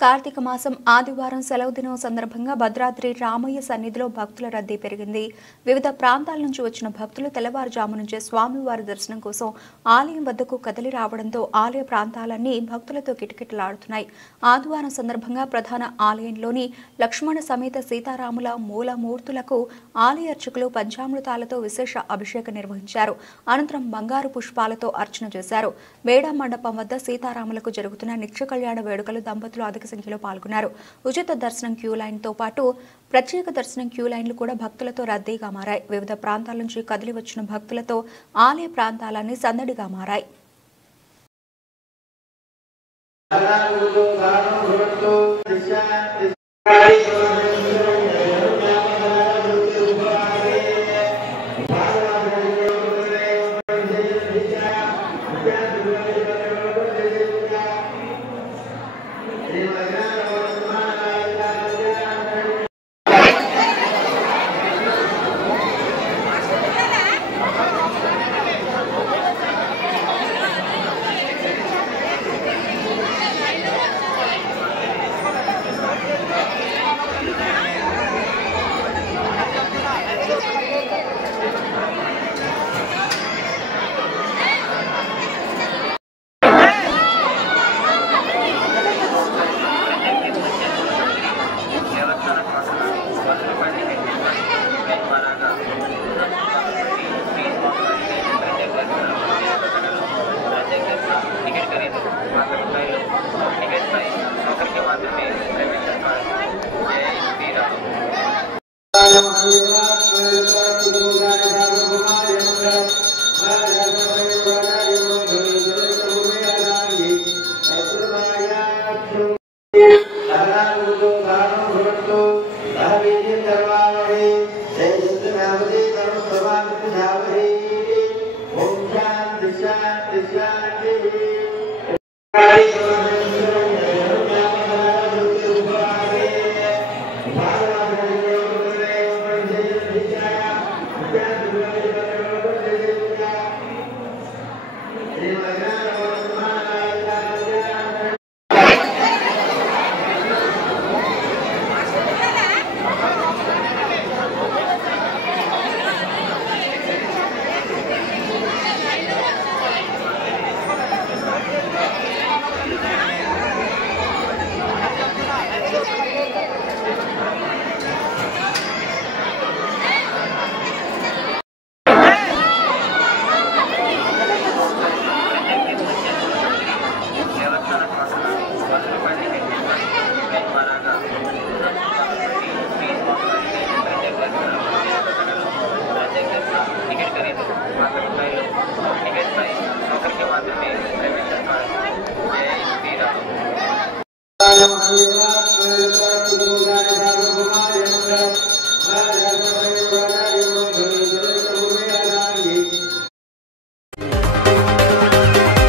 కార్తీక మాసం ఆదివారం సెలవు దినం సందర్భంగా భద్రాద్రి రామయ్య సన్నిధిలో భక్తుల రద్దీ పెరిగింది. వివిధ ప్రాంతాల నుంచి వచ్చిన భక్తులు తెల్లవారుజాము నుంచే స్వామివారి దర్శనం కోసం ఆలయం వద్దకు కదిలి రావడంతో ఆలయ ప్రాంతాలన్నీ భక్తులతో కిటకిటలాడుతున్నాయి. ఆదివారం సందర్భంగా ప్రధాన ఆలయంలోని లక్ష్మణ సమేత సీతారాముల మూలమూర్తులకు ఆలయ అర్చకులు పంచామృతాలతో విశేష అభిషేకం నిర్వహించారు. అనంతరం బంగారు పుష్పాలతో అర్చన చేశారు. మేడా మండపం వద్ద సీతారాములకు జరుగుతున్న నిత్య కళ్యాణ వేడుకలు దంపతులు అధిక సంఖ్యలో పాల్గొన్నారు. ఉచిత దర్శనం క్యూ లైన్ తో పాటు ప్రత్యేక దర్శనం క్యూ లైన్లు కూడా భక్తులతో రద్దీగా మారాయి. వివిధ ప్రాంతాల నుంచి కదిలి వచ్చిన భక్తులతో ఆలయ ప్రాంతాలన్నీ సందడిగా మారాయి.